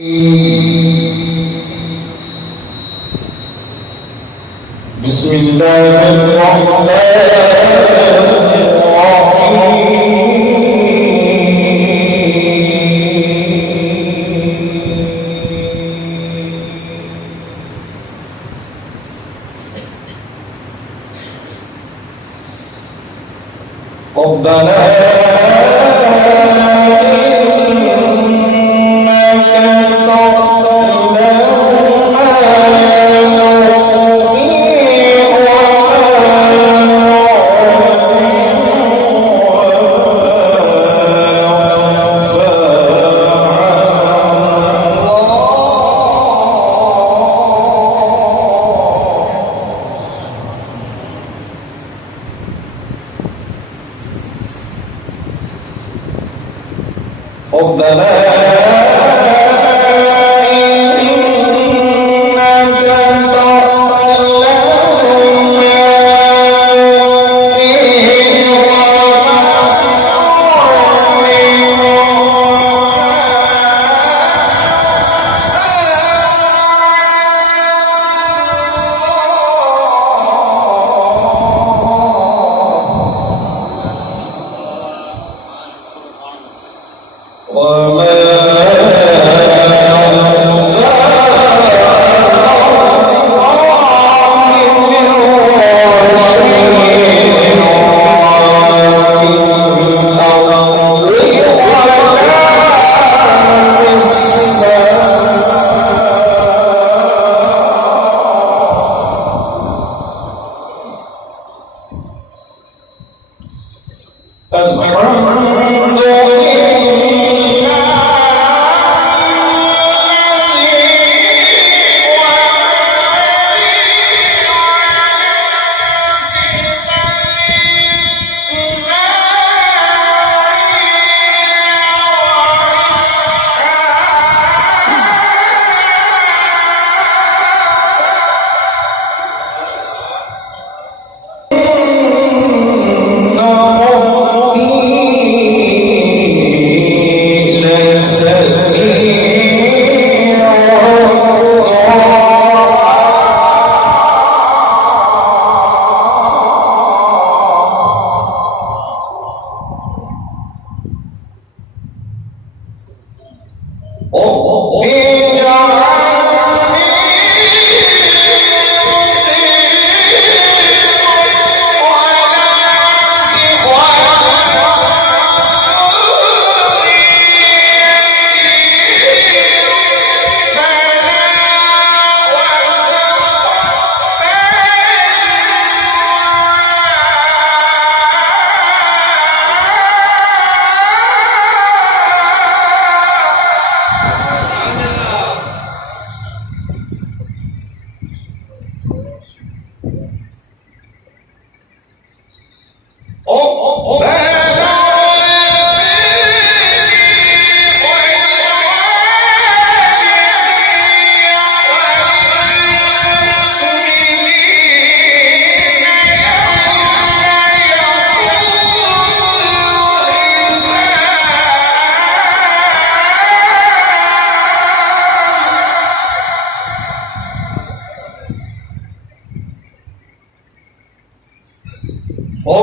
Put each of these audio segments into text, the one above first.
بسم الله الرحمن الرحيم ربنا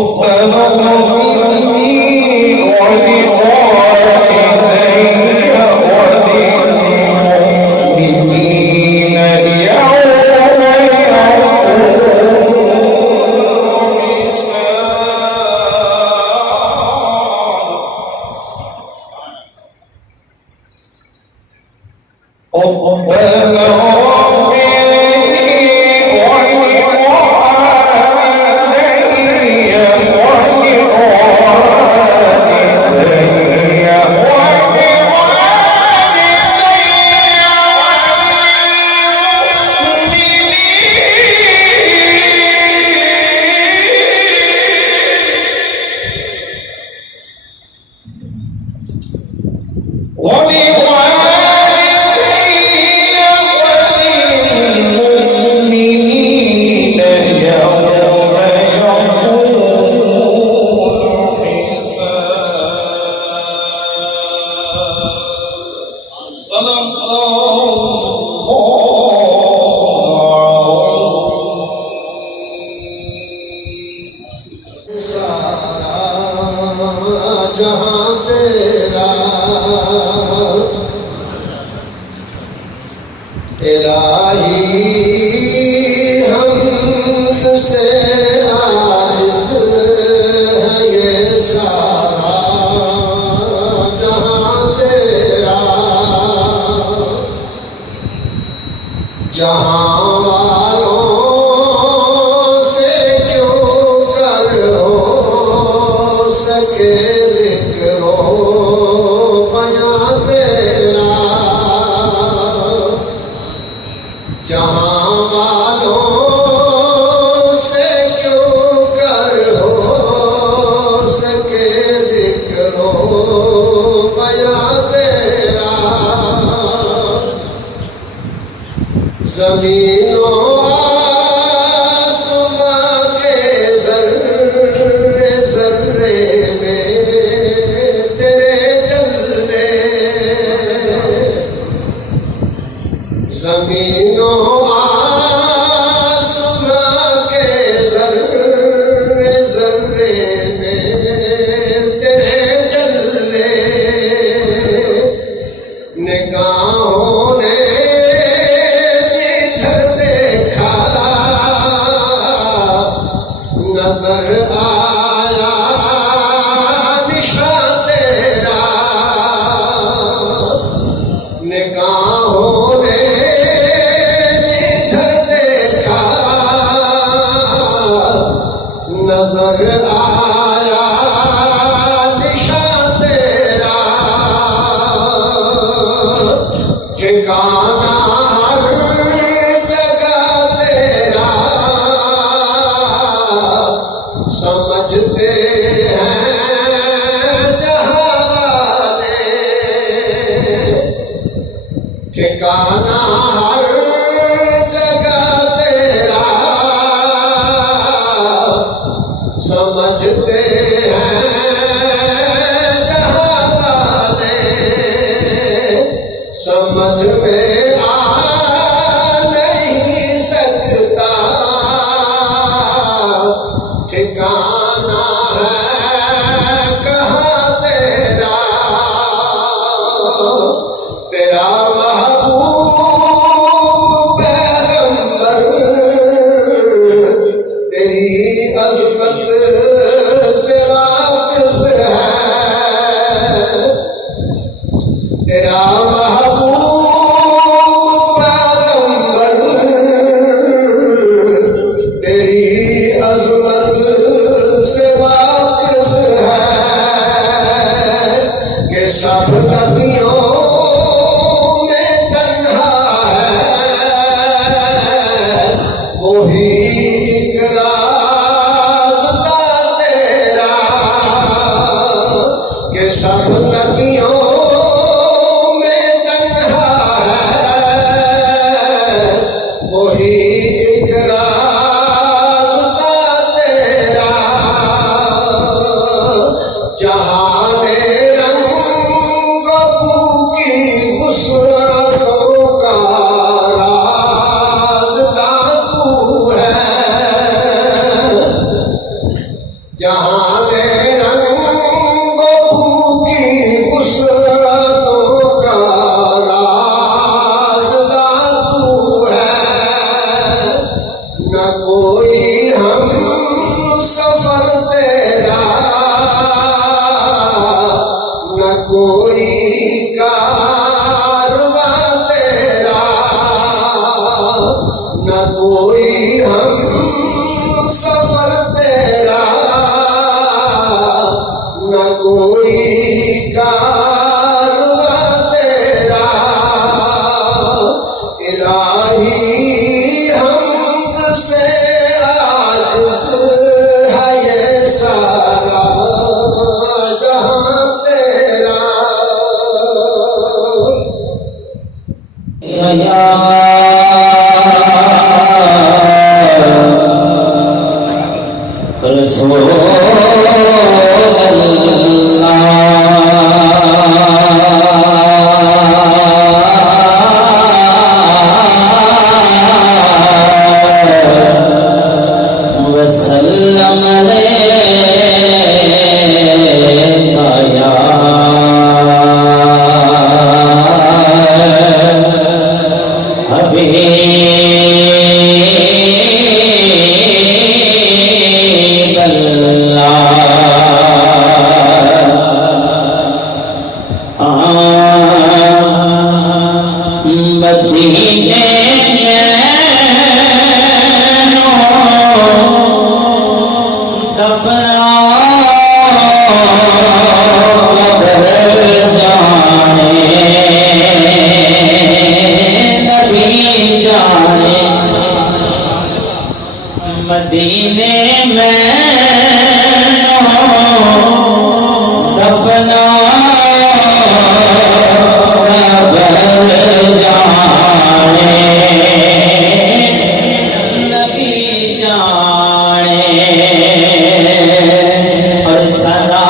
وبوالدي جہاں تیرا الہی حمد سے عاجز ہے یہ سارا جہاں تیرا جہاں والوں سے کیوں کر ہو سکے ذکر و بیاں تیرا جہاں والوں سے کیوں کر ہو سکے ذکر و بیاں تیرا زمین و آسمان کے ذرے ذرے میں تیرے جلوے زمین و آسمان کے ذرے ذرے میں تیرے جلوے نگاہوں نے نظر آیا نشاں تیرا نگاہوں نے جدھر دیکھا نظر آیا نشاں تیرا ٹھکانہ ہر جگہ تیرا سمجھتے ہیں جہاں والے ٹھکانہ ہر جگہ تیرا سمجھتے ہیں جہاں والے سمجھ میں آ نہیں سکتا ٹھکانہ ہے کہاں تیرا تیرا محبوب پیغمبر تیری عظمت سے واقف ہے تیرا محبوب پیغمبر تیری عظمت سے واقف ہے کہ سب نبیوں میں تنہا ہے وہی ایک راز تھا تیرا کہ سب نبیوں میں تنہا ہے وہی ایک راز تھا تیرا جہان رنگ بو کی خسرتوں کا رازداں تو ہے جہان رنگ بو کی خسرتوں کا رازداں تو ہے نہ کوئی ہم سفر تیرا نہ کوئی کارواں تیرا نہ کوئی ہم سفر تیرا نہ کوئی کارواں تیرا الہی حمد سے عاجز ہے یہ سارا جہاں تیرا رسول اللہ حبیب اللہ مدینے مدینے میں دفنا قبر جانے نبی جانے اور سنا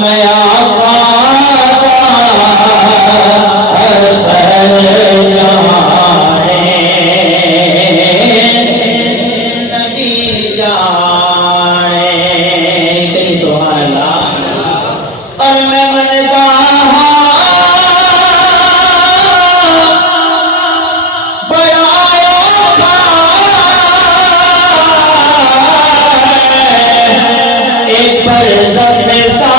میں آقا ہر سر جانے نبی جانے کئی سبحان اللہ اور میں منتا بڑا ایک پر زبتا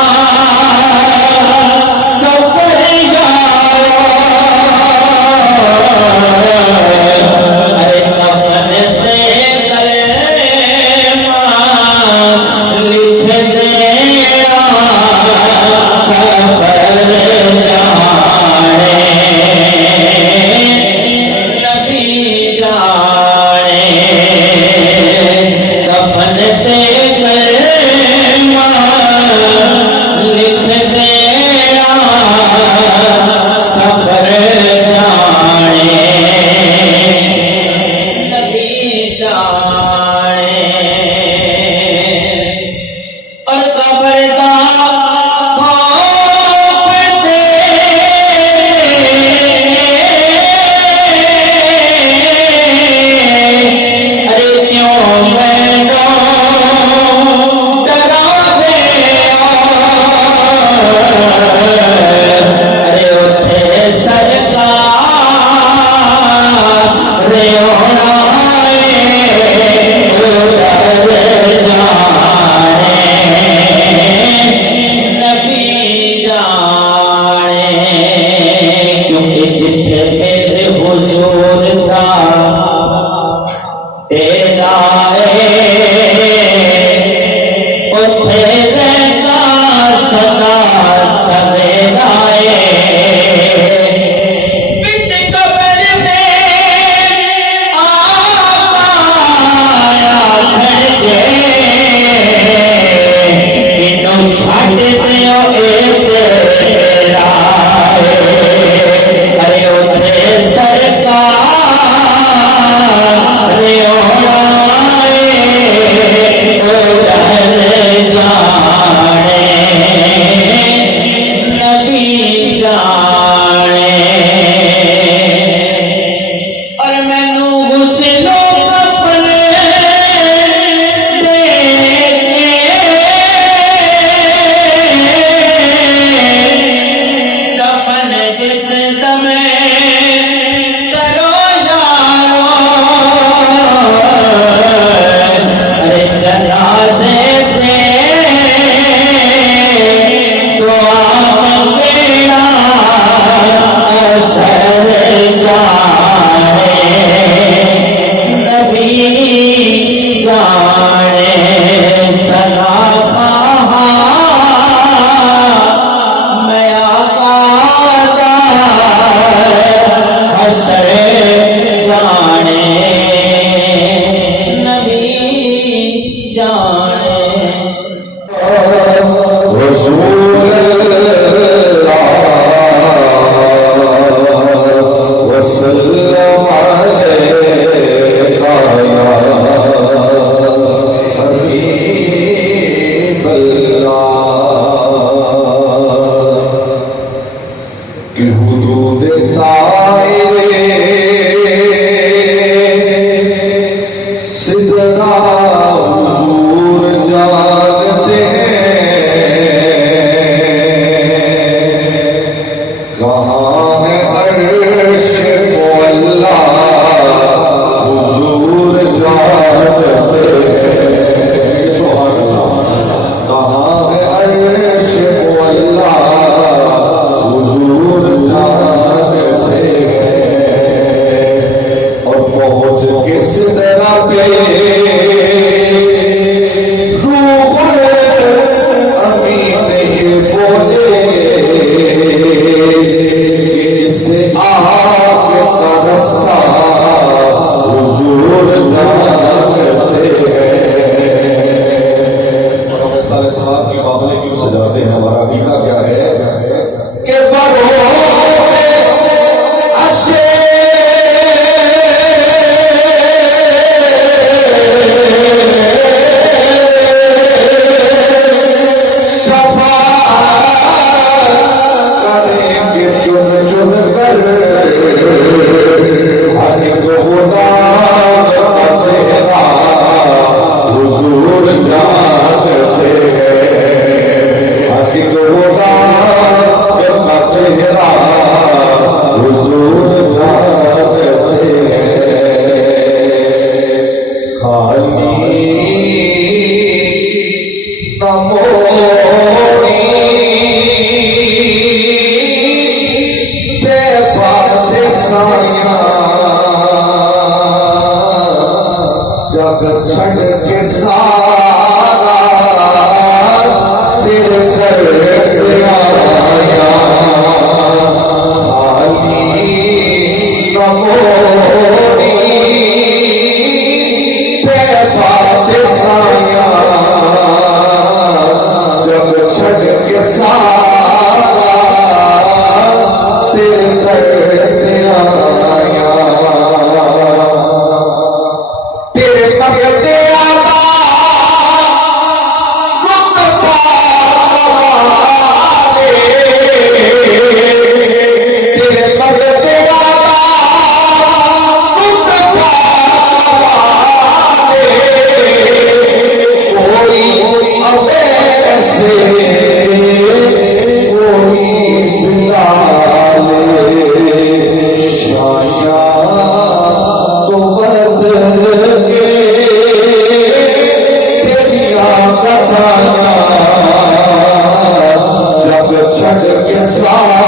سارا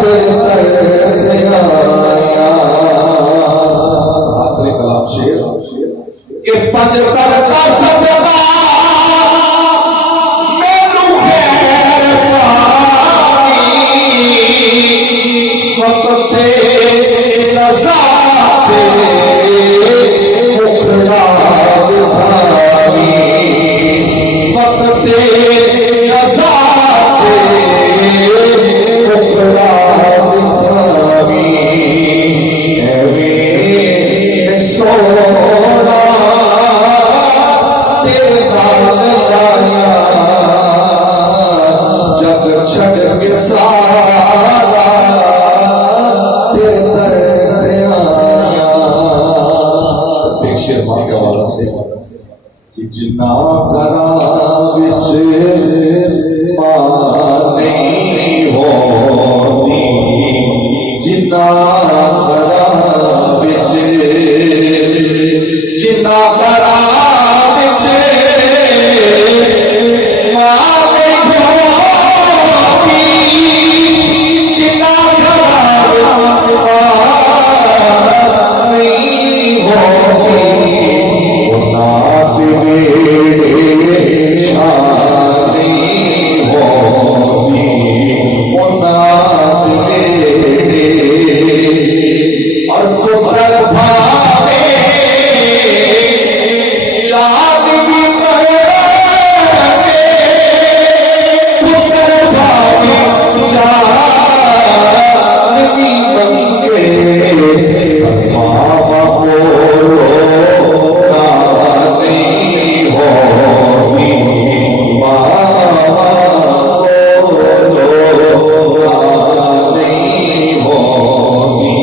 تیرے در آیا. آخری کلام شیر کہ پنج پر کا صدقہ میرو خیر پانی وقت رضا مکھڑا بھائی وقت رضا مکھڑا بھائی ایویں سونا تیرے نال آیا جگ چھڈ کے سارا تیرے در آیا. ایک شعر ماں کے حوالے سے کہ جنا گھراں وچ ماں نہیں ہوندی جنا گھراں وچ جنا گھراں وچ ماں نہیں ہوندی جنا گھراں وچ ماں نہیں ہوندی انہاں دے ویڑے شان نہیں ہوندی انہاں دے ویڑے اور پتر بھاوے شاد بھی کرے پتر بھاوے شاد بھی منگے ماں باپ نہیں ہوگی ماں نہیں ہوگی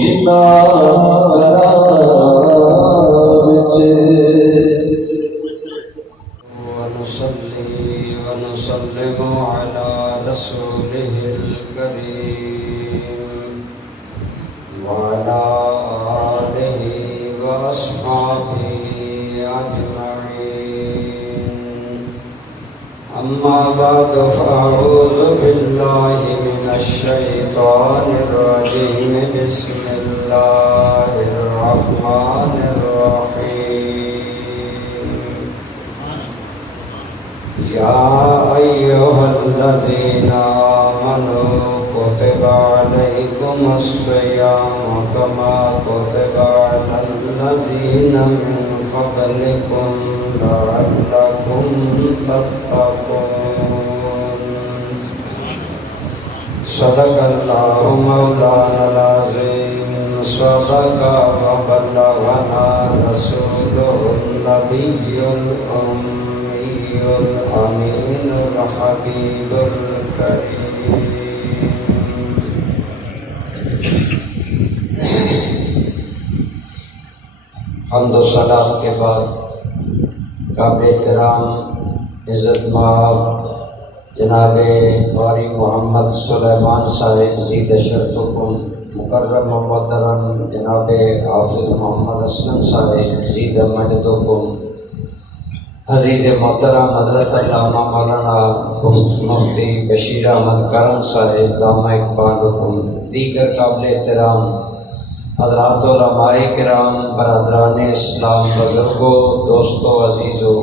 جنا ونصلي ونسلم على رسوله الكريم وعلى آله وأصحابه أجمعين. أما بعد فأعوذ بالله من الشيطان الرجيم. بسم الله الرحمن الرحيم. يا أيها الذين آمنوا كتب عليكم الصيام كما كتب على الذين من قبلكم لعلكم تتقون. صدق الله مولانا العظيم. صدق وبلغنا رسوله النبي الأمي الأمين الحبيب الكريم. حمد و صلاۃ کے بعد قابل احترام عزت مآب جناب قاری محمد سلیمان صاحب زید شرفکم، مکرم و محترم جناب حافظ محمد اسلم صاحب زید مجدکم، عزیز محترم حضرت علامہ مولانا مفتی بشیر احمد کرم صاحب دامہ اقبالکم، دیگر قابل احترام حضرات علماء کرام، برادران اسلام، بزرگوں، دوستوں، عزیزوں،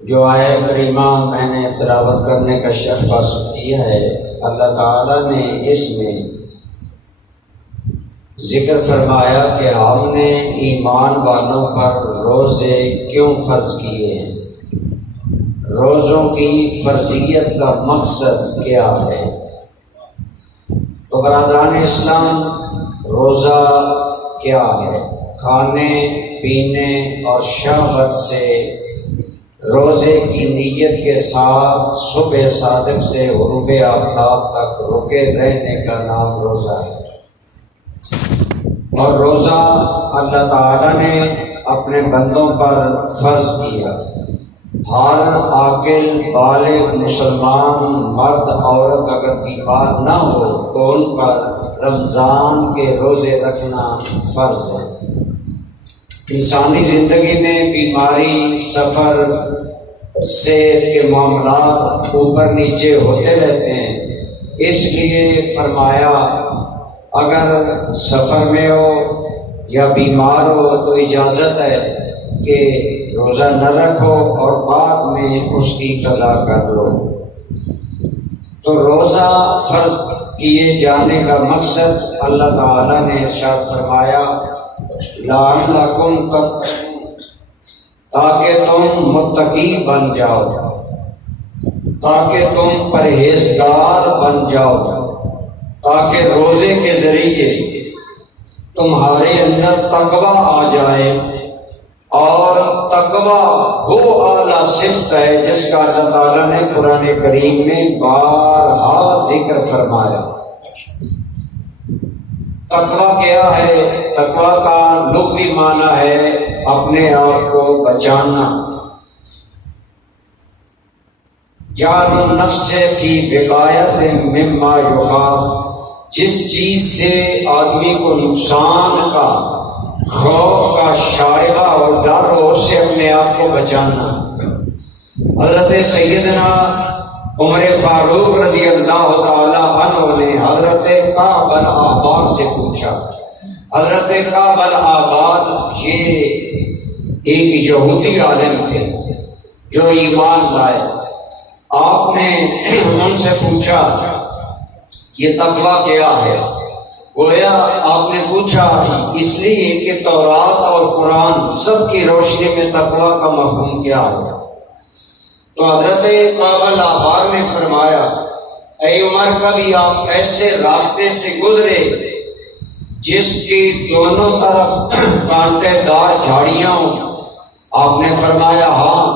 جو آیہ کریمہ میں نے تلاوت کرنے کا شرف حاصل کیا ہے، اللہ تعالیٰ نے اس میں ذکر فرمایا کہ ہم نے ایمان والوں پر روزے کیوں فرض کیے ہیں، روزوں کی فرضیت کا مقصد کیا ہے. تو برادران اسلام، روزہ کیا ہے؟ کھانے پینے اور شہوت سے روزے کی نیت کے ساتھ صبح صادق سے غروب آفتاب تک رکے رہنے کا نام روزہ ہے. اور روزہ اللہ تعالیٰ نے اپنے بندوں پر فرض کیا. ہر عاقل بالغ مسلمان مرد عورت اگر بیمار نہ ہو تو ان پر رمضان کے روزے رکھنا فرض ہے. انسانی زندگی میں بیماری، سفر، صحت کے معاملات اوپر نیچے ہوتے رہتے ہیں، اس لیے فرمایا اگر سفر میں ہو یا بیمار ہو تو اجازت ہے کہ روزہ نہ رکھو اور بعد میں اس کی قضا کر لو۔ تو روزہ فرض کیے جانے کا مقصد اللہ تعالیٰ نے ارشاد فرمایا لعلکم تتقون، تاکہ تم متقی بن جاؤ، تاکہ تم پرہیزگار بن جاؤ، تاکہ روزے کے ذریعے تمہارے اندر تقوی آ جائے، اور تقوی وہ اعلیٰ صفت ہے جس کا اللہ تعالیٰ نے قرآن کریم میں بارہا ذکر فرمایا۔ تقوی کیا ہے؟ تقوی کا لغوی معنی ہے اپنے آپ کو بچانا، جعل النفس فی وقایت مما یخاف، جس چیز سے آدمی کو نقصان کا، خوف کا شائبہ اور ڈر ہو، اس سے اپنے آپ کو بچانا۔ حضرت سیدنا عمر فاروق رضی اللہ تعالی عنہ نے حضرت کعب بن احبار سے پوچھا۔ حضرت کعب بن احبار یہ ایک یہودی عالم تھے جو ایمان لائے۔ آپ نے ان سے پوچھا یہ تقوی کیا ہے؟ گویا آپ نے پوچھا اس لیے کہ تورات اور قرآن سب کی روشنی میں تقوی کا مفہوم کیا ہے؟ تو حضرت کعب بن احبار نے فرمایا اے عمر، کبھی آپ ایسے راستے سے گزرے جس کی دونوں طرف کانٹے دار جھاڑیاں ہوں؟ آپ نے فرمایا ہاں۔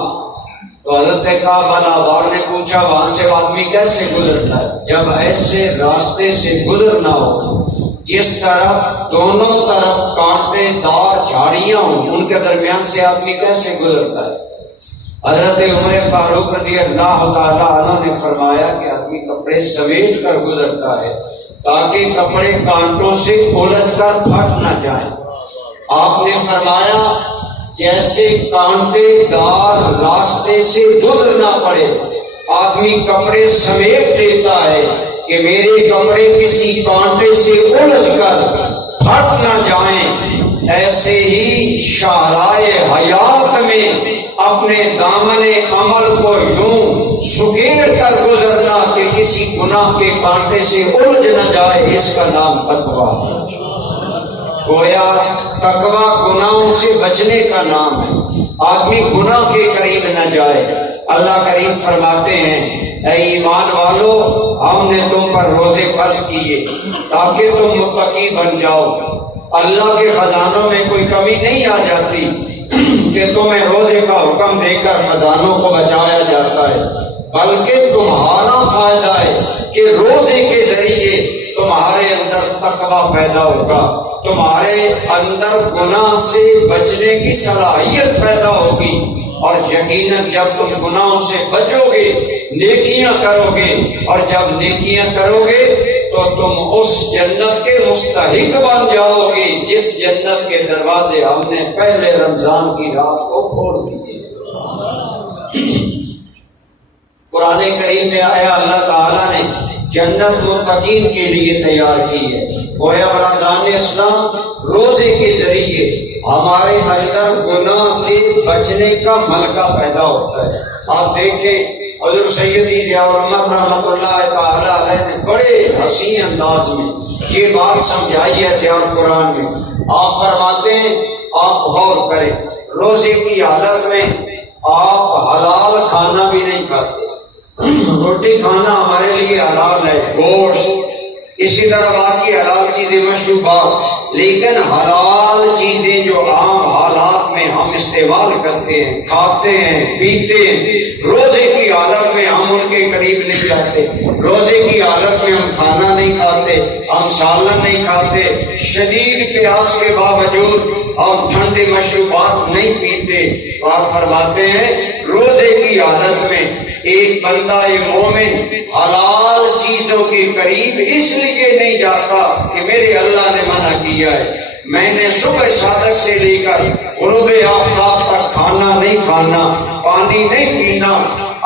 تو حضرت کعب بن احبار نے پوچھا وہاں سے آدمی کیسے گزرتا ہے؟ جب ایسے راستے سے گزرنا ہو جس طرف دونوں طرف کانٹے دار جھاڑیاں ہوں، ان کے درمیان سے آدمی کیسے گزرتا ہے؟ حضرت عمر فاروق رضی اللہ تعالی عنہ نے فرمایا کہ آدمی کپڑے سمیٹ کر گزرتا ہے تاکہ کپڑے کانٹوں سے الجھ کر پھٹ نہ جائیں۔ آپ نے فرمایا جیسے کانٹے دار راستے سے گزرنا پڑے، آدمی کپڑے سمیٹ لیتا ہے کہ میرے کپڑے کسی کانٹے سے الجھ کر پھٹ نہ جائیں، ایسے ہی شاہراہ حیات میں اپنے دامن عمل کو یوں سکیڑ کر گزرنا کہ کسی گناہ کے کانٹے سے الجھ نہ جائے، اس کا نام تقویٰ ہے۔ گویا تقویٰ گناہوں سے بچنے کا نام ہے، آدمی گناہ کے قریب نہ جائے۔ اللہ کریم فرماتے ہیں اے ایمان والو، ہم نے تم پر روزے فرض کیے تاکہ تم متقی بن جاؤ۔ اللہ کے خزانوں میں کوئی کمی نہیں آ جاتی کہ تمہیں روزے کا حکم دے کر خزانوں کو بچایا جاتا ہے، بلکہ تمہارا فائدہ ہے کہ روزے کے ذریعے تمہارے اندر تقویٰ پیدا ہوگا، تمہارے اندر گناہ سے بچنے کی صلاحیت پیدا ہوگی، اور یقیناً جب تم گناہوں سے بچو گے، نیکیاں کرو گے، اور جب نیکیاں کرو گے تو تم اس جنت کے مستحق بن جاؤ گے جس جنت کے دروازے ہم نے پہلے رمضان کی رات کو کھول دیے۔ قرآن کریم میں آیا اللہ تعالیٰ نے جنت متقین کے لیے تیار کی ہے۔ گویا برادران اسلام، روزے کے ذریعے ہمارے اندر گناہ سے بچنے کا ملکہ پیدا ہوتا ہے۔ آپ دیکھیں حضور سیدی ضیاء الرحمت رحمۃ اللہ تعالی علیہ نے بڑے حسین انداز میں یہ بات سمجھائی ہے ضیاء القرآن میں۔ آپ فرماتے ہیں، آپ غور کریں، روزے کی حالت میں آپ حلال کھانا بھی نہیں کھاتے، روٹی کھانا ہمارے لیے حلال ہے، گوشت، اسی طرح باقی حلال چیزیں مشروبات، لیکن حلال چیزیں جو عام حالات میں ہم استعمال کرتے ہیں، کھاتے ہیں، پیتے ہیں، روزے کی حالت میں ہم ان کے قریب نہیں جاتے۔ روزے کی حالت میں ہم کھانا نہیں کھاتے، ہم سالن نہیں کھاتے، شدید پیاس کے باوجود ہم ٹھنڈے مشروبات نہیں پیتے۔ آپ فرماتے ہیں روزے کی حالت میں ایک بندہ مومن حلال چیزوں کے قریب اس لیے نہیں جاتا کہ میرے اللہ نے منع کیا ہے۔ میں نے صبح صادق سے لے کر غروب آفتاب تک کھانا نہیں کھانا، پانی نہیں پینا،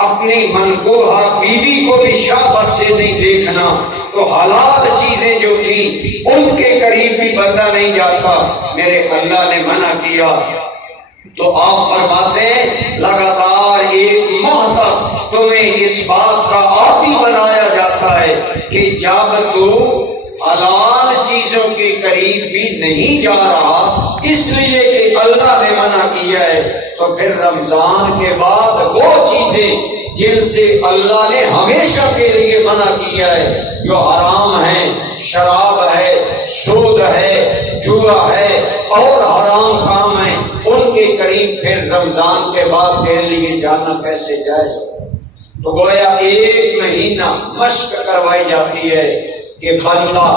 اپنی منقوہ بیوی کو بھی شہوت سے نہیں دیکھنا، تو حلال چیزیں جو تھیں ان کے قریب بھی بندہ نہیں جاتا، میرے اللہ نے منع کیا۔ تو آپ فرماتے ہیں لگاتار 1 ماہ تک تمہیں اس بات کا عادی بنایا جاتا ہے کہ جب تو حلال چیزوں کے قریب بھی نہیں جا رہا، اس لیے کہ اللہ نے منع کیا ہے، تو پھر رمضان کے بعد وہ چیزیں جن سے اللہ نے ہمیشہ کے لیے منع کیا ہے، جو حرام ہیں، شراب ہے، سود ہے، جوا ہے اور حرام کام ہے، ان کے قریب پھر رمضان کے بعد کے لیے جانا کیسے جائز؟ تو گویا 1 مہینہ مشق کروائی جاتی ہے کہ بندہ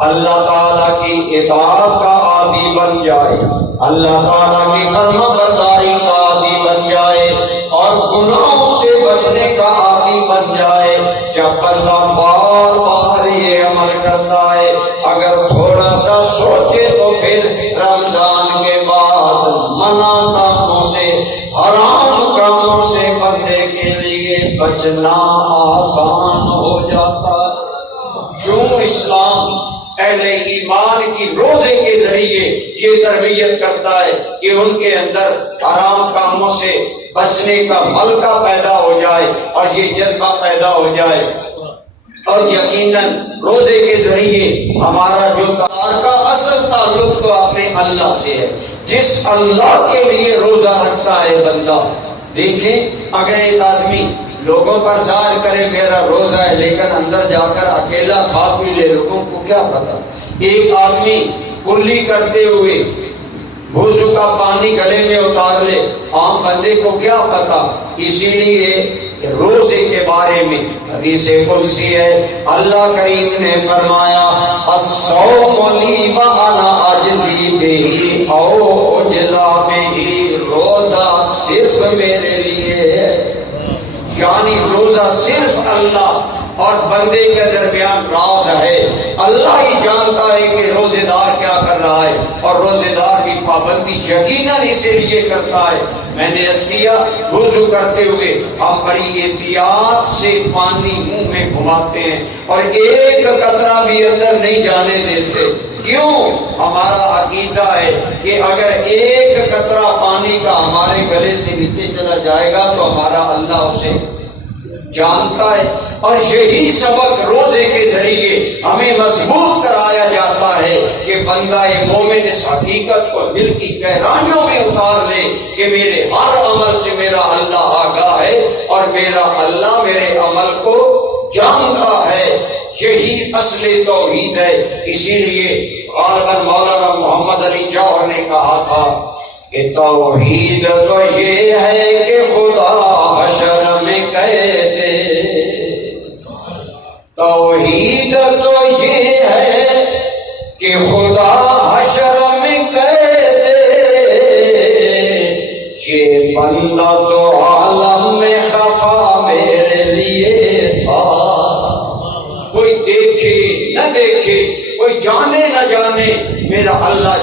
اللہ تعالیٰ کی اطاعت کا عادی بن جائے، اللہ تعالیٰ کی فرما برداری کا عادی بن جائے اور گناہوں سے بچنے کا عادی بن جائے۔ جب بندہ بار بار یہ عمل کرتا ہے، اگر تھوڑا سا سوچے تو پھر رمضان کے بعد منع کاموں سے، حرام کاموں سے بندے کے لیے بچنا آسان ہو جاتا ہے۔ جو اسلام اہل ایمان کی روزے کے ذریعے یہ تربیت کرتا ہے کہ ان کے اندر حرام کاموں سے بچنے کا ملکہ پیدا ہو جائے اور یہ جذبہ پیدا ہو جائے، اور یقیناً روزے کے ذریعے ہمارا جو کا اصل تعلق تو اپنے اللہ سے ہے۔ جس اللہ کے لیے روزہ رکھتا ہے بندہ، دیکھیں اگر ایک آدمی لوگوں پر ظاہر کرے میرا روزہ ہے لیکن اندر جا کر اکیلا کھا پی لے، لوگوں کو کیا پتا؟ ایک آدمی کلی کرتے ہوئے وضو کا پانی گلے میں اتار لے، عام بندے کو کیا پتا؟ اسی لیے روزے کے بارے میں حدیث قدسی ہے، اللہ کریم نے فرمایا الصوم لی وانا اجزی بہ او اجزا بہ، روزہ صرف میرے لیے ہے، یعنی روزہ صرف اللہ اور بندے کے درمیان راز ہے۔ اللہ ہی جانتا ہے کہ روزے دار کیا کر رہا ہے، اور روزے دار بھی پابندی یقیناً اسی لیے کرتا ہے۔ میں نے عرض کیا وضو کرتے ہوئے ہم بڑی احتیاط سے پانی منہ میں گھماتے ہیں اور ایک قطرہ بھی اندر نہیں جانے دیتے، کیوں؟ ہمارا عقیدہ ہے کہ اگر ایک قطرہ پانی کا ہمارے گلے سے نیچے چلا جائے گا تو ہمارا اللہ اسے جانتا ہے۔ اور یہی سبق روزے کے ذریعے ہمیں مضبوط کرایا جاتا ہے کہ بندہ مومن اس حقیقت کو دل کی گہرائیوں میں اتار لے کہ میرے ہر عمل سے میرا اللہ آگاہ ہے اور میرا اللہ میرے عمل کو جانتا ہے۔ یہی اصل توحید ہے۔ اسی لیے غالباً مولانا محمد علی جوہر نے کہا تھا کہ توحید تو یہ ہے کہ خدا حشر میں کہتے، توحید تو یہ ہے کہ خدا حشر میں کہتے، یہ بندہ تو عالم میں خفا میرے لیے تھا۔ کوئی دیکھے نہ دیکھے، کوئی جانے نہ جانے، میرا اللہ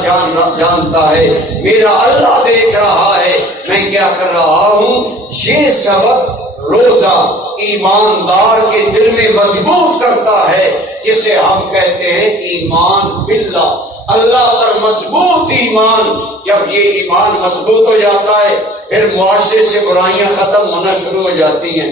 جانتا ہے، میرا اللہ دیکھ رہا ہے میں کیا کر رہا ہوں۔ یہ سبق روزہ ایماندار کے دل میں مضبوط کرتا ہے، جسے ہم کہتے ہیں ایمان باللہ، اللہ پر مضبوط ایمان۔ جب یہ ایمان مضبوط ہو جاتا ہے پھر معاشرے سے برائیاں ختم ہونا شروع ہو جاتی ہیں۔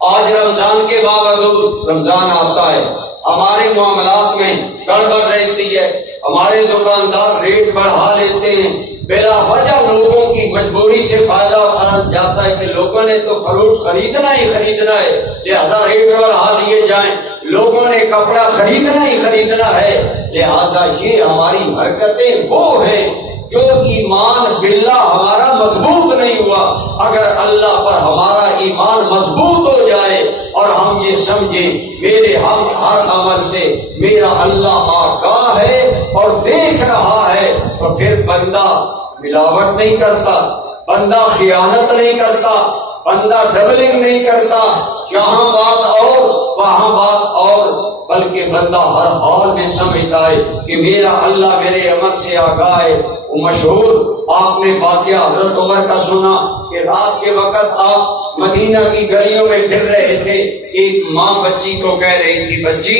آج رمضان کے باوجود رمضان آتا ہے، ہمارے معاملات میں گڑبڑ رہتی ہے، ہمارے دکاندار ریٹ بڑھا لیتے ہیں، بلا وجہ لوگوں کی مجبوری سے فائدہ اٹھایا جاتا ہے کہ لوگوں نے تو فروٹ خریدنا ہی خریدنا ہے لہذا ریٹ بڑھا دیے جائیں، لوگوں نے کپڑا خریدنا ہی خریدنا ہے لہذا یہ ہماری حرکتیں وہ ہیں جو ایمان باللہ ہمارا مضبوط نہیں ہوا۔ اگر اللہ پر ہمارا ایمان مضبوط ہو جائے اور ہم یہ سمجھیں میرے ہر عمل سے میرا اللہ آگاہ ہے اور دیکھ رہا ہے، تو پھر بندہ ملاوٹ نہیں کرتا، بندہ خیانت نہیں کرتا، بندہ ڈبلنگ نہیں کرتا، یہاں بات اور وہاں بات اور، بلکہ بندہ ہر حال میں سمجھتا ہے کہ میرا اللہ میرے عمل سے آگاہ ہے۔ وہ مشہور آپ نے واقعہ حضرت عمر کا سنا کہ رات کے وقت آپ مدینہ کی گلیوں میں پھر رہے تھے، ایک ماں بچی کو کہہ رہی تھی بچی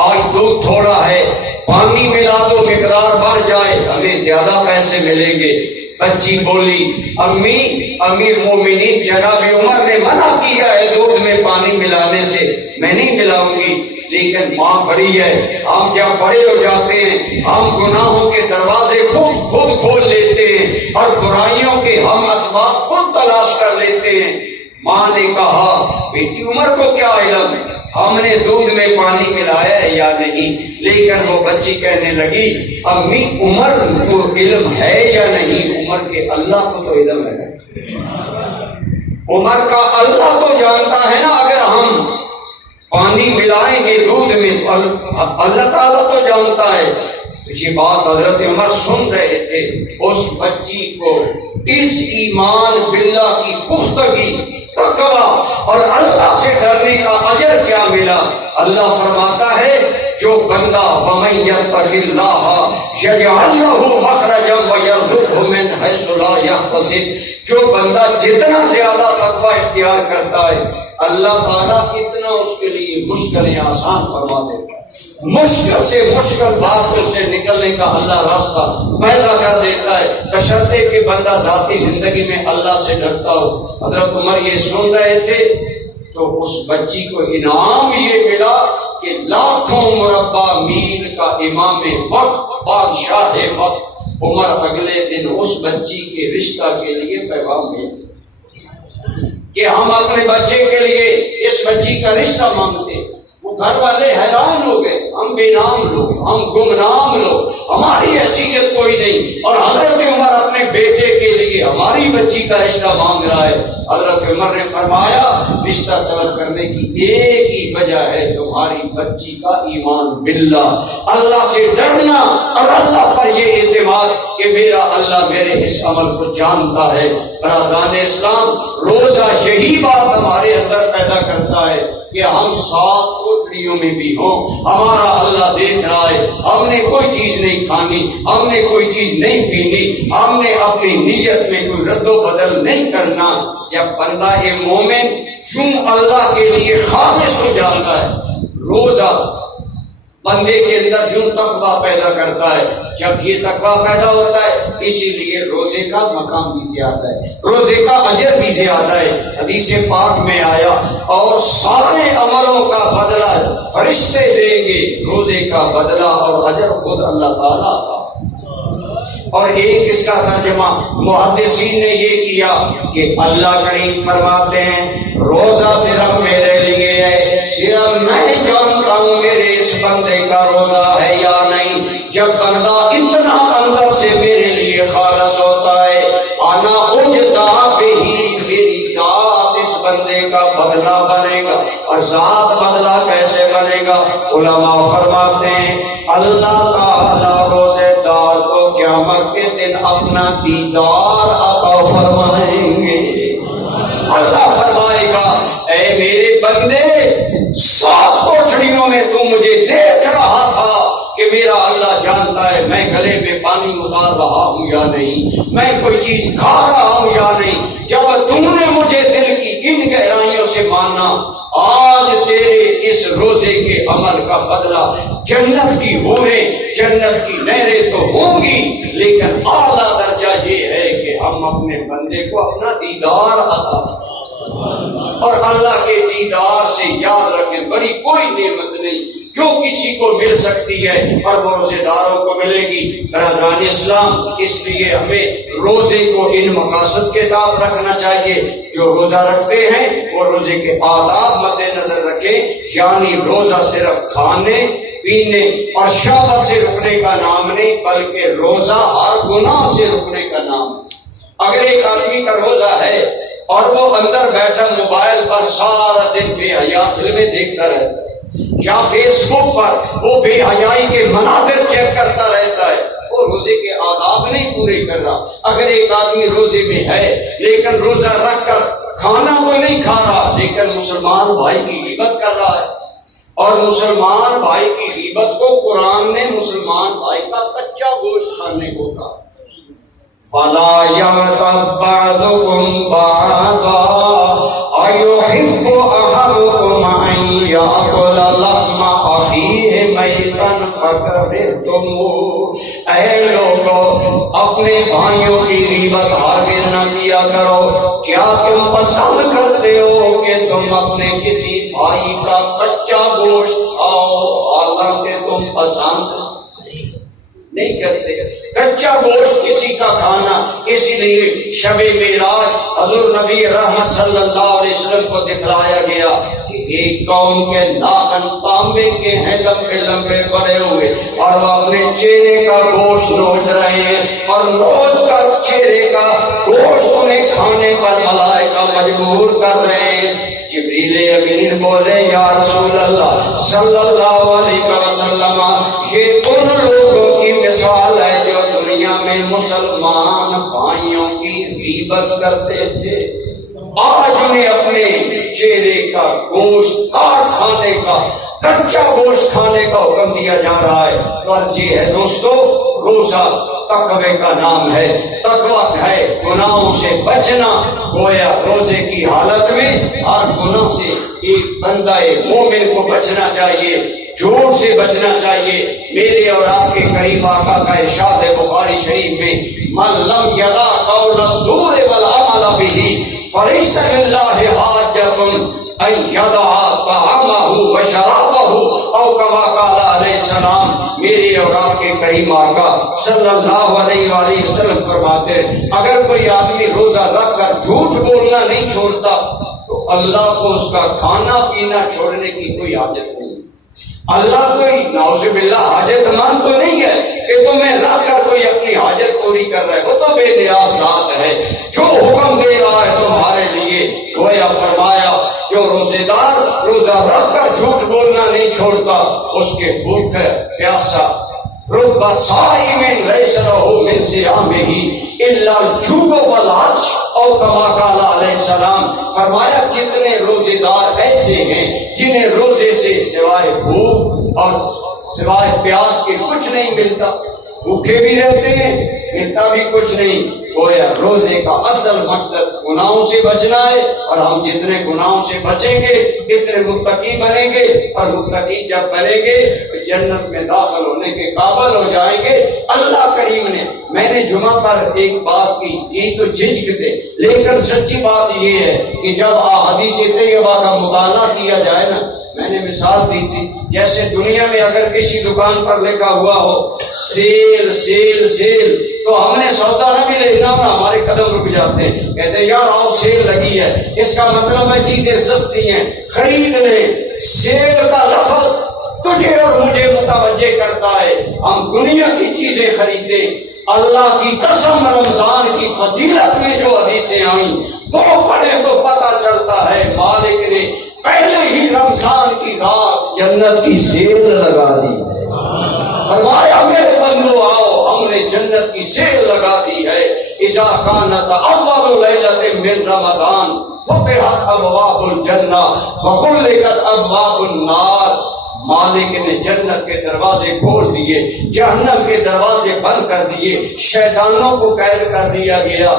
آج دودھ تھوڑا ہے، پانی ملا دو مقدار بڑھ جائے ہمیں زیادہ پیسے ملیں گے۔ بچی بولی امی امیر مومنین جناب عمر نے منع کیا ہے دودھ میں پانی ملانے سے، میں نہیں ملاؤں گی۔ لیکن ماں بڑی ہے، ہم جب بڑے ہو جاتے ہیں ہم گناہوں کے دروازے خود کھول لیتے ہیں اور برائیوں کے ہم اسباب خود تلاش کر لیتے ہیں۔ ماں نے کہا بیٹی عمر کو کیا علم ہم نے دودھ میں پانی ملایا ہے یا نہیں، لیکن وہ بچی کہنے لگی امی عمر کو علم ہے یا نہیں؟ عمر کے اللہ کو تو علم ہے، عمر کا اللہ تو جانتا ہے نا، اگر ہم پانی ملائیں گے دودھ میں اللہ تعالیٰ تو جانتا ہے۔ یہ بات حضرت عمر سن رہے تھے، اس بچی کو اس ایمان باللہ کی پختگی، تقویٰ اور اللہ سے ڈرنے کا اجر کیا ملا؟ اللہ فرماتا ہے جو بندہ وَمَن يَتَّقِ اللَّهَ يَجْعَل لَّهُ مَخْرَجًا وَيَرْزُقْهُ مِنْ حَيْثُ لَا يَحْتَسِبُ، جو بندہ جتنا زیادہ تقویٰ اختیار کرتا ہے اللہ تعالیٰ اتنا اس کے لیے مشکلیں آسان فرما دیتا ہے، مشکل سے مشکل باتوں سے نکلنے کا اللہ راستہ پیدا کر دیتا ہے، بشرطے کہ بندہ ذاتی زندگی میں اللہ سے ڈرتا ہو۔ حضرت عمر یہ سن رہے تھے تو اس بچی کو انعام یہ ملا کہ لاکھوں مربع میل کا امام وقت بادشاہ وقت عمر اگلے دن اس بچی کے رشتہ کے لیے پیغام بھیجا کہ ہم اپنے بچے کے لیے اس بچی کا رشتہ مانگتے۔ وہ گھر والے حیران ہو گئے، ہم بے نام لوگ، ہم گمنام لوگ، ہماری حیثیت کوئی نہیں، اور حضرت عمر اپنے بیٹے کے لیے ہماری بچی کا رشتہ مانگ رہا ہے۔ حضرت عمر نے فرمایا رشتہ طلب کرنے کی ایک ہی وجہ ہے، تمہاری بچی کا ایمان باللہ، اللہ سے ڈرنا اور اللہ پر یہ اعتماد کہ میرا اللہ میرے اس عمل کو جانتا ہے۔ برادران اسلام، روزہ یہی بات ہمارے اندر پیدا کرتا ہے کہ ہم 7 کوٹڑیوں میں بھی ہوں، ہمارا اللہ دیکھ رہا ہے، ہم نے کوئی چیز نہیں کھانی، ہم نے کوئی چیز نہیں پینی، ہم نے اپنی نیت میں کوئی رد و بدل نہیں کرنا۔ جب بندہ مومن یوں اللہ کے لیے خالص ہو جاتا ہے، روزہ بندے کے اندر یوں تقویٰ پیدا کرتا ہے۔ جب یہ تقویٰ پیدا ہوتا ہے اسی لیے روزے کا مقام بھی زیادہ ہے، روزے کا اجر بھی زیادہ ہے۔ حدیث پاک میں آیا اور سارے عملوں کا بدلہ فرشتے دیں گے، روزے کا بدلہ اور اجر خود اللہ تعالیٰ کا۔ اور ایک اس کا ترجمہ محدثین نے یہ کیا کہ اللہ کریم فرماتے ہیں روزہ صرف میرے لیے ہے، صرف میں جانتا ہوں میرے اس بندے کا روزہ ہے یا نہیں۔ جب بندہ اتنا اندر سے میرے لیے خالص ہوتا ہے، انا اجزا بہی، میری ذات اس بندے کا بدلہ بنے گا۔ اور ذات بدلہ کیسے بنے گا؟ علماء فرماتے ہیں اللہ تعالیٰ روزے دار کو قیامت کے دن اپنا دیدار عطا فرمائیں گے۔ اللہ فرمائے گا اے میرے بندے 7 کوٹڑیوں میں تو مجھے دیکھ رہا تھا کہ میرا اللہ جانتا ہے میں گلے میں پانی اتار رہا ہوں یا نہیں، میں کوئی چیز کھا رہا ہوں یا نہیں۔ جب تم نے مجھے دل کی ان گہرائیوں سے مانا، آج تیرے اس روزے کے عمل کا بدلہ جنت کی حوریں، جنت کی نہریں تو ہوں گی، لیکن اعلیٰ درجہ یہ ہے کہ ہم اپنے بندے کو اپنا دیدار عطا فرمائیں۔ اور اللہ کے دیدار سے یاد رکھیں بڑی کوئی نعمت نہیں جو کسی کو مل سکتی ہے اور وہ روزے داروں کو ملے گی۔ برادران اسلام، اس لیے ہمیں روزے کو ان مقاصد کے ساتھ رکھنا چاہیے۔ جو روزہ رکھتے ہیں وہ روزے کے آداب مد نظر رکھیں، یعنی روزہ صرف کھانے پینے اور شہوت سے رکنے کا نام نہیں، بلکہ روزہ ہر گناہ سے رکنے کا نام۔ اگر ایک آدمی کا روزہ ہے اور وہ اندر بیٹھا موبائل پر سارا دن بے حیا فلمیں دیکھتا رہتا ہے یا فیس بک پر وہ بے حیائی کے مناظر چیک کرتا رہتا ہے، وہ روزے کے آداب نہیں پورے کر رہا۔ اگر ایک آدمی روزے میں ہے لیکن روزہ رکھ کر کھانا تو نہیں کھا رہا، لیکن مسلمان بھائی کی غیبت کر رہا ہے، اور مسلمان بھائی کی غیبت کو قرآن نے مسلمان بھائی کا کچا گوشت کھانے کو کہا. فَلَا يَغْتَبْ بَعْضُكُمْ بَعْضًا أَيُحِبُّ أَحَدُكُمْ أَن يَأْكُلَ لَحْمَ أَخِيهِ مَيْتًا فَكَرِهْتُمُوهُ. اے لوگو اپنے بھائیوں کی غیبت ہرگز نہ کیا کرو. کیا تم پسند کرتے ہو کہ تم اپنے کسی بھائی کا کچا گوشت کھاؤ حالانکہ تم پسند نہیں کرتے؟ کچا گوشت کسی کا کھانا. اسی لیے شب معراج حضور نبی رحمت صلی اللہ علیہ وسلم کو دکھلایا گیا کہ ایک قوم کے ناخن تانبے کے ہیں لمبے لمبے بڑے ہوئے اور وہ اپنے چہرے کا گوشت نوچ رہے ہیں اور نوچ کر چہرے کا گوشت انہیں کھانے پر ملائکہ مجبور کر رہے ہیں. جبریل امین بولے یا رسول اللہ صلی اللہ علیہ وسلم یہ ان لوگوں کی مثال ہے جو دنیا میں مسلمان بھائیوں کی غیبت کرتے تھے. آج انہیں اپنے چہرے کا گوشت کاٹ کھانے کا کچا گوشت کھانے کا حکم دیا جا رہا ہے. بس یہ ہے دوستو روزہ تقوی کا نام ہے. تقوی ہے گناہوں سے بچنا. گویا روزے کی حالت میں ہر گناہ سے ایک بندہ مومن کو بچنا چاہیے, جھوٹ سے بچنا چاہیے. میرے اور آپ کے کریم آقا کا ارشاد ہے بخاری شریف میں من لم یدع قول الزور والعمل به فلیس للہ حاجۃ ان یدع طعامہ وشرابہ او کما قال علیہ السلام. میرے اور آپ کے کریم آقا صلی اللہ علیہ وآلہ وسلم فرماتے ہیں اگر کوئی آدمی روزہ رکھ کر جھوٹ بولنا نہیں چھوڑتا تو اللہ کو اس کا کھانا پینا چھوڑنے کی کوئی حاجت نہیں. اللہ کوئی نعوذ باللہ حاجت مند تو نہیں ہے کہ تمہیں رکھ کر کوئی اپنی حاجت پوری کر رہا ہے. وہ تو بے نیاز ذات ہے جو حکم دے رہا ہے تمہارے لیے. گویا فرمایا جو روزے دار روزہ رکھ کر جھوٹ بولنا نہیں چھوڑتا اس کے بھوک ہے پیاسا. رب صائم لیس لہ من صیامہ الا الجوع والعطش او کما قال علیہ السلام. فرمایا کتنے روزے دار ایسے ہیں جنہیں روزے سے سوائے بھوک اور سوائے پیاس کے کچھ نہیں ملتا. بھوکے بھی رہتے ہیں ملتا بھی کچھ نہیں. گویا روزے کا اصل مقصد گناہوں سے بچنا ہے اور ہم جتنے گناہوں سے بچیں گے اتنے متقی بنیں گے اور متقی جب بنیں گے جنت میں داخل ہونے کے قابل ہو جائیں گے. اللہ کریم نے میں نے جمعہ پر ایک بات کی تو جھجکتے لیکن سچی بات یہ ہے کہ جب احادیث طیبہ کا مطالعہ کیا جائے نا, میں نے مثال دی تھی جیسے دنیا میں اگر کسی دکان پر لکھا ہوا ہو سیل سیل سیل تو ہم نے سودا نہ بھی لینا نا ہمارے قدم رک جاتے ہیں. کہتے ہیں یار آؤ سیل لگی ہے, اس کا مطلب ہے چیزیں سستی ہیں خرید لیں. سیل کا لفظ تجھے اور مجھے متوجہ کرتا ہے ہم دنیا کی چیزیں خریدیں. اللہ کی قسم رمضان کی فضیلت میں جو حدیثیں آئیں وہ پڑھے تو پتہ چلتا ہے مالک نے پہلے ہی رمضان کی رات جنت کی سیل لگا دی. فرمایا میرے بندو آؤ ہم نے جنت کی سیل لگا دی ہے. اذا کانت اول لیلۃ من رمضان فتحت ابواب الجنہ وغلقت ابواب النار. مالک نے جنت کے دروازے کھول دیے, جہنم کے دروازے بند کر دیے, شیطانوں کو قید کر دیا گیا.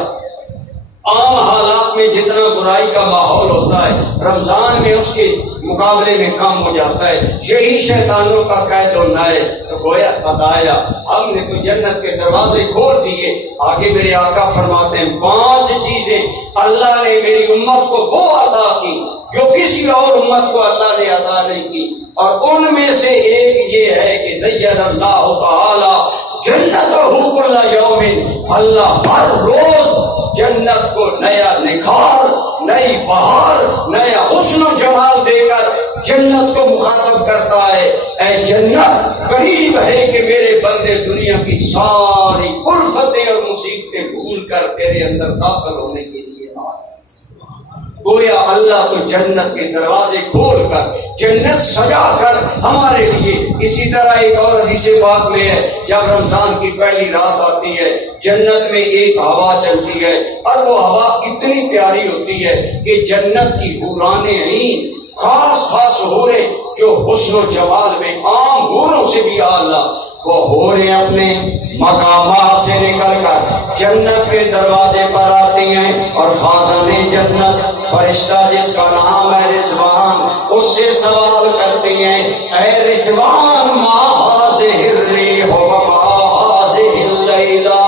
عام حالات میں جتنا برائی کا ماحول ہوتا ہے رمضان میں اس کے مقابلے میں کم ہو جاتا ہے. یہی شیطانوں کا قید ہونا ہے. تو گویا بتایا ہم نے تو جنت کے دروازے کھول دیے. آگے میرے آقا فرماتے ہیں 5 چیزیں اللہ نے میری امت کو وہ عطا کی جو کسی اور امت کو اللہ نے عطا نہیں کی, اور ان میں سے ایک یہ ہے کہ زین اللہ تعالی جنتہ کل یوم. اللہ ہر روز جنت کو نیا نکھار, نئی بہار, نیا حسن و جمال دے کر جنت کو مخاطب کرتا ہے. اے جنت قریب ہے کہ میرے بندے دنیا کی ساری الفتیں اور مصیبتیں بھول کر تیرے اندر داخل ہونے کے لیے آئے. گویا اللہ تو جنت کے دروازے کھول کر جنت سجا کر ہمارے لیے. اسی طرح ایک اور حدیث پاک میں ہے جب رمضان کی پہلی رات آتی ہے جنت میں ایک ہوا چلتی ہے اور وہ ہوا اتنی پیاری ہوتی ہے کہ جنت کی حورانیں ہی خاص خاص حوریں جو حسن و جمال میں عام حوروں سے بھی اعلیٰ، وہ حوریں اپنے مقامات سے نکل کر جنت کے دروازے پر آتی ہیں اور خازن جنت فرشتہ جس کا نام ہے رضوان اس سے سوال کرتی ہیں، اے رضوان ما هذه الريح وما هذه الليلہ،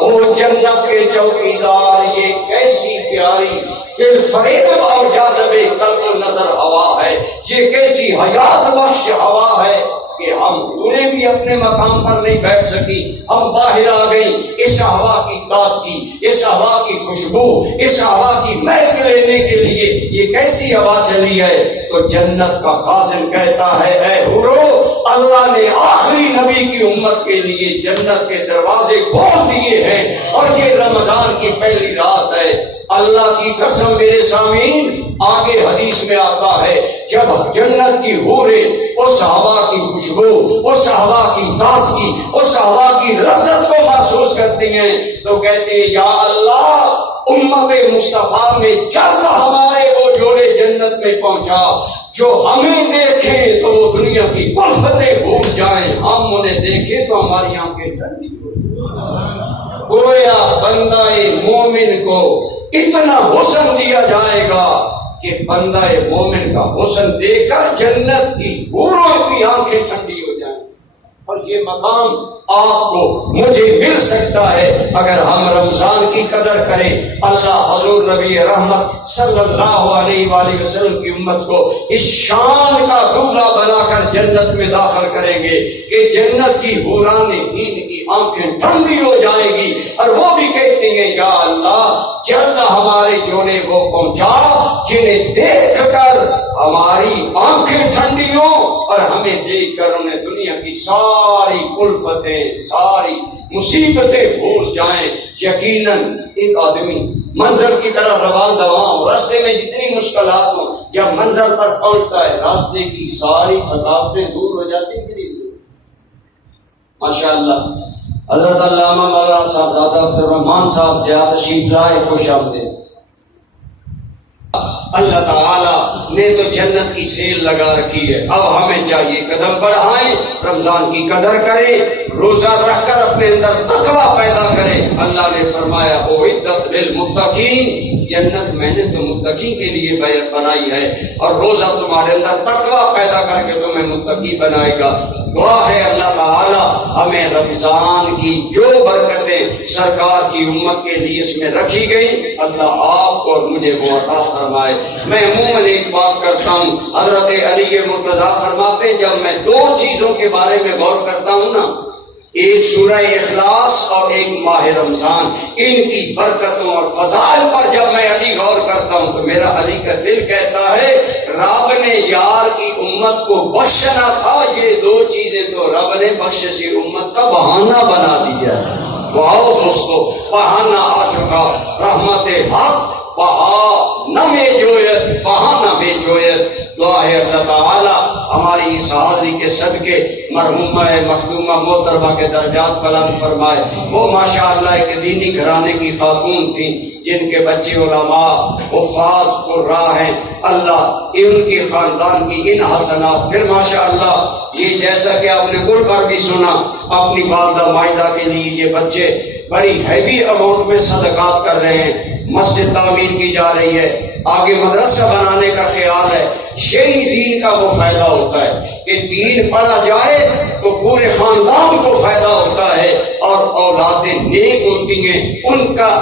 او جنت کے چوکیدار یہ کیسی پیاری دل فریب اور جاذب قلب و نظر ہوا ہے، یہ کیسی حیات بخش ہوا ہے کہ ہم انہیں بھی اپنے مقام پر نہیں بیٹھ سکی، ہم باہر آ گئی۔ اس ہوا کی تازگی، اس ہوا کی خوشبو، اس ہوا کی مہک لینے کے لیے یہ کیسی ہوا چلی ہے؟ تو جنت کا خازن کہتا ہے، اے حورو، اللہ نے آخری نبی کی امت کے لیے جنت کے دروازے کھول دیے ہیں، اور یہ رمضان کی پہلی رات ہے۔ اللہ کی قسم میرے سامعین، آگے حدیث میں آتا ہے جب جنت کی حوریں اس ہوا کی خوشبو، اس ہوا کی تازگی، اس ہوا کی لذت کو محسوس کرتی ہیں تو کہتے ہیں، یا اللہ امت مصطفیٰ میں جلد ہمارے وہ جوڑے جنت میں پہنچا جو ہمیں دیکھیں تو وہ دنیا کی کلفتیں بھول جائیں، ہم انہیں دیکھیں تو ہماری آنکھیں ٹھنڈی ہو جائیں۔ گویا بندہ مومن کو اتنا حسن دیا جائے گا کہ بندہ مومن کا حسن دیکھ کر جنت کی حوروں کی آنکھیں ٹھنڈی ہو جائیں۔ اور یہ مقام آپ کو مجھے مل سکتا ہے اگر ہم رمضان کی قدر کریں۔ اللہ حضور نبی رحمت صلی اللہ علیہ وآلہ وسلم کی امت کو اس شان کا دولہا بنا کر جنت میں داخل کریں گے کہ جنت کی حورانیں ان کی آنکھیں ٹھنڈی ہو جائیں گی، اور وہ بھی کہتی ہیں، یا اللہ جلد ہمارے جوڑے وہ پہنچا جنہیں دیکھ کر ہماری آنکھیں ٹھنڈی ہوں اور ہمیں دیکھ کر انہیں دنیا کی ساری الفتیں، ساری مصیبتیں بھول جائیں۔ یقیناً ایک آدمی منزل کی طرف روان دوا ہو، راستے میں جتنی مشکلات ہوں، جب منزل پر پہنچتا ہے راستے کی ساری تھکاوٹیں دور ہو جاتی ہیں۔ ماشاء اللہ حضرت علامہ مولانا صاحب دادا عبد الرحمان صاحب زیادہ تشریف لائے، خوش آمدید۔ اللہ تعالیٰ نے تو جنت کی سیل لگا رکھی ہے، اب ہمیں چاہیے قدم بڑھائیں، رمضان کی قدر کریں، روزہ رکھ کر اپنے اندر تقویٰ پیدا کریں۔ اللہ نے فرمایا اعدت للمتقین، جنت میں نے تو متقین کے لیے بنائی ہے، اور روزہ تمہارے اندر تقویٰ پیدا کر کے تمہیں متقی بنائے گا۔ دعا ہے اللہ تعالیٰ ہمیں رمضان کی جو برکتیں سرکار کی امت کے لیے اس میں رکھی گئی، اللہ آپ کو اور مجھے وہ عطا فرمائے۔ میں عموماً ایک بات کرتا ہوں، حضرت علی مرتضیٰ فرماتے ہیں جب میں دو چیزوں کے بارے میں غور کرتا ہوں نا، ایک سورہ اخلاص اور ایک ماہ رمضان، ان کی برکتوں اور فضائل پر جب میں علی غور کرتا ہوں تو میرا علی کا دل کہتا ہے رب نے یار کی امت کو بخشنا تھا، یہ دو چیزیں تو رب نے بخشش امت کا بہانہ بنا دیا ہے۔ واؤ دوستو، بہانہ آ چکا، رحمت حق بہا نہ میں جویت، بہانہ میں جویت۔ دعا ہے اللہ تعالی ہماری اس حاضری کے صدقے مرحومہ مخدومہ محترمہ کے درجات بلند فرمائے۔ وہ ماشاءاللہ ایک دینی گھرانے کی خاتون تھیں جن کے بچے علماء حفاظ قراء ہیں، اللہ ان کے خاندان کی ان حسنات۔ پھر ماشاءاللہ یہ جیسا کہ آپ نے گل پر بھی سنا، اپنی والدہ مائدہ کے لیے یہ بچے بڑی ہیوی اماؤنٹ میں صدقات کر رہے ہیں، مسجد تعمیر کی جا رہی ہے، آگے مدرسہ بنانے کا خیال ہے۔ یہی دین کا وہ فائدہ ہوتا ہے کہ دین پڑھا جائے تو پورے خاندان کو فائدہ ہوتا ہے، اور اولادیں نیک ہوتی ہیں ان کا،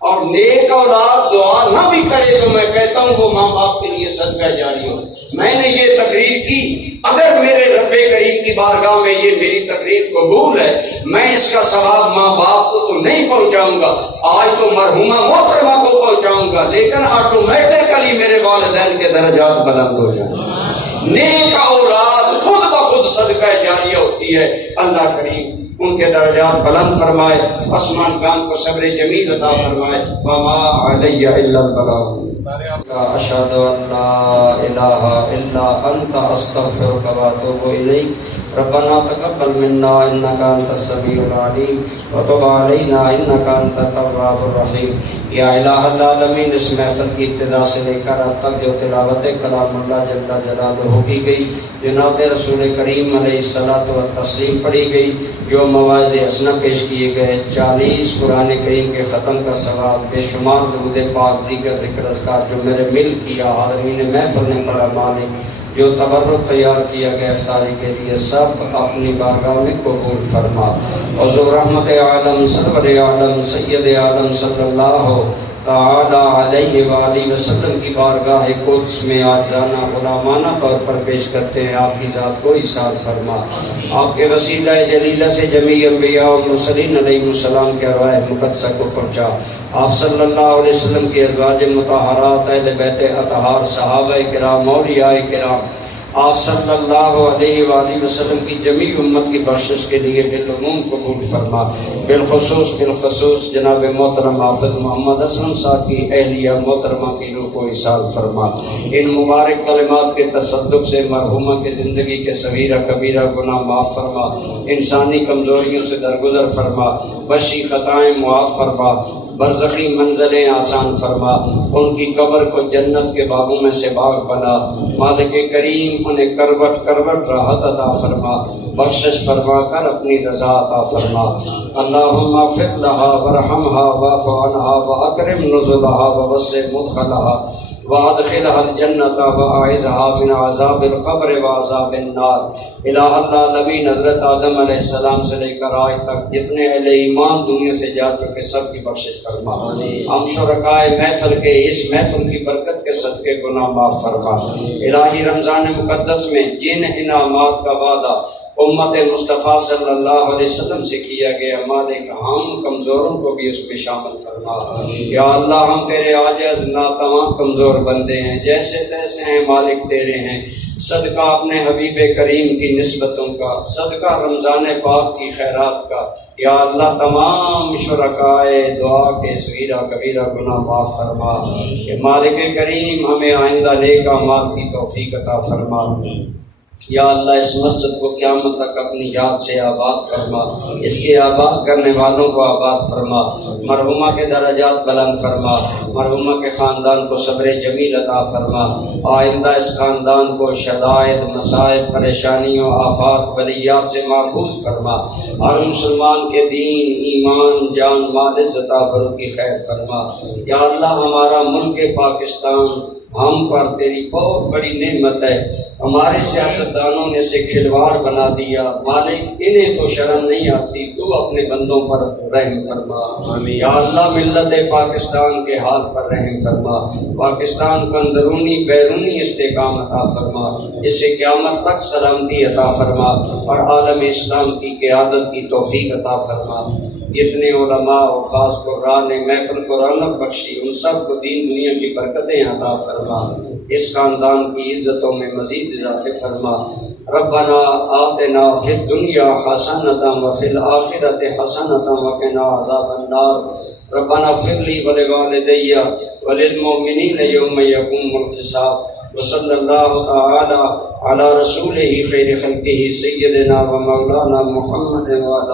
اور نیک اولاد دعا نہ بھی کرے تو میں کہتا ہوں وہ ماں باپ کے لیے صدقہ جاری ہو۔ میں نے یہ تقریر کی، اگر میرے رب کریم کی بارگاہ میں یہ میری تقریر قبول ہے، میں اس کا ثواب ماں باپ کو تو نہیں پہنچاؤں گا، آج تو مرحومہ محترمہ کو پہنچاؤں گا، لیکن آٹومیٹکلی میرے والدین کے درجات بلند ہو جائیں۔ نیک اولاد خود بخود صدقہ جاریہ ہوتی ہے۔ اللہ کریم ان کے درجات بلند فرمائے، آسمان کان کو صبر جمیل عطا فرمائے۔ وما علی الا البلاغ۔ اشہد ان لا الہ الا انت استغفرک و اتوب الیک۔ ربنا تقبل منا انك انت السميع العليم وتب علينا انك انت التواب الرحيم. یا الہ العالمین، اس محفل کی ابتدا سے لے کر اب تک جو تلاوت کلام اللہ جل جلالہ کی گئی، جو نعت رسول کریم علیہ الصلوۃ والتسلیم پڑھی گئی، جو مواعظ حسنہ پیش کیے گئے، 40 قرآن کریم کے ختم کا ثواب، بے شمار درود پاک، دیگر ذکر اذکار جو میرے مل کیا حاضرین محفل نے پڑھا، مالک جو تبرک تیار کیا گیا افطاری کے لیے، سب اپنی بارگاہ میں قبول فرما. حضور رحمت عالم سرور عالم سید عالم صلی اللہ تعالی علیہ وآلہ وسلم کی بارگاہ قدس میں آجزانہ غلامانہ طور پر پیش کرتے ہیں. آپ کی ذات کو ایصال فرما. آپ کے وسیلہ جلیلہ سے جمیع انبیاء و مرسلین علیہ السلام کے ارواح مقدسہ کو پہنچا. آپ صلی اللہ علیہ وسلم کی ازواج مطہرات، اہل بیت اطہار، صحابہ کرام، اولیاء کرام، آپ صلی اللہ علیہ وآلہ وسلم کی جمیع امت کی بخشش کے لیے بالعموم قبول فرما. بالخصوص جناب محترم حافظ محمد اسلم صاحب کی اہلیہ محترمہ کی روح کو ایصال فرما. ان مبارک کلمات کے تصدق سے مرحومہ کی زندگی کے صغیرہ کبیرہ گناہ معاف فرما، انسانی کمزوریوں سے درگزر فرما، بشی خطائیں معاف فرما، برزخی منزلیں آسان فرما، ان کی قبر کو جنت کے باغوں میں سے باغ بنا. مالک کریم انہیں کروٹ کروٹ راحت عطا فرما، بخشش فرما کر اپنی رضا عطا فرما. اللہم اغفر لہا ورحمہا واعف عنہا واکرم نزلہا ووسع مدخلہا وادخلها الجنة واعذها من عذاب القبر وعذاب النار. الہ العالمین، حضرت آدم علیہ السلام سے لے کر آج تک جتنے اہل ایمان دنیا سے جا چکے سب کی بخشش فرما. ہم شرکائے محفل کے اس محفل کی برکت کے صدقے گناہ معاف فرما. الہی رمضان مقدس میں جن انعامات کا وعدہ امت مصطفیٰ صلی اللہ علیہ وسلم سے کیا گیا، مالک ہم کمزوروں کو بھی اس میں شامل فرما. یا اللہ، ہم تیرے عاجز ناتواں کمزور بندے ہیں، جیسے تیسے ہیں مالک تیرے ہیں. صدقہ اپنے حبیب کریم کی نسبتوں کا، صدقہ رمضان پاک کی خیرات کا، یا اللہ تمام شرکائے دعا کے صغیرہ کبیرہ گناہ معاف فرما. کہ مالک کریم ہمیں آئندہ نیک اعمال کی توفیق عطا فرما. یا اللہ، اس مسجد کو قیامت تک اپنی یاد سے آباد فرما، اس کے آباد کرنے والوں کو آباد فرما، مرحومہ کے درجات بلند فرما، مرحومہ کے خاندان کو صبر جمیل عطا فرما. آئندہ اس خاندان کو شدائد، مصائب، پریشانیوں، آفات، بلیات سے محفوظ فرما. ہر مسلمان کے دین، ایمان، جان، مال، عزت آبرو کی خیر فرما. یا اللہ، ہمارا ملک پاکستان ہم پر تیری بہت بڑی نعمت ہے، ہمارے سیاستدانوں نے اسے کھلواڑ بنا دیا. مالک انہیں تو شرم نہیں آتی، تو اپنے بندوں پر رحم فرما. یا اللہ، ملت پاکستان کے حال پر رحم فرما. پاکستان کو اندرونی بیرونی استحکام عطا فرما، اس سے قیامت تک سلامتی عطا فرما اور عالم اسلام کی قیادت کی توفیق عطا فرما. جتنے علماء و خاص قرآن نے محفل قرآن بخشی، ان سب کو دین دنیا کی برکتیں عطا فرما. اس خاندان کی عزتوں میں مزید اضافے فرما. ربنا آتنا فی الدنیا حسنۃ وفی الآخرۃ حسنۃ وقنا عذاب النار. ربنا اغفر لی ولوالدی وللمؤمنین یوم یقوم الحساب. وصلی اللہ تعالی علی رسولہ خیر خلقہ سیدنا و مولانا محمد وعلی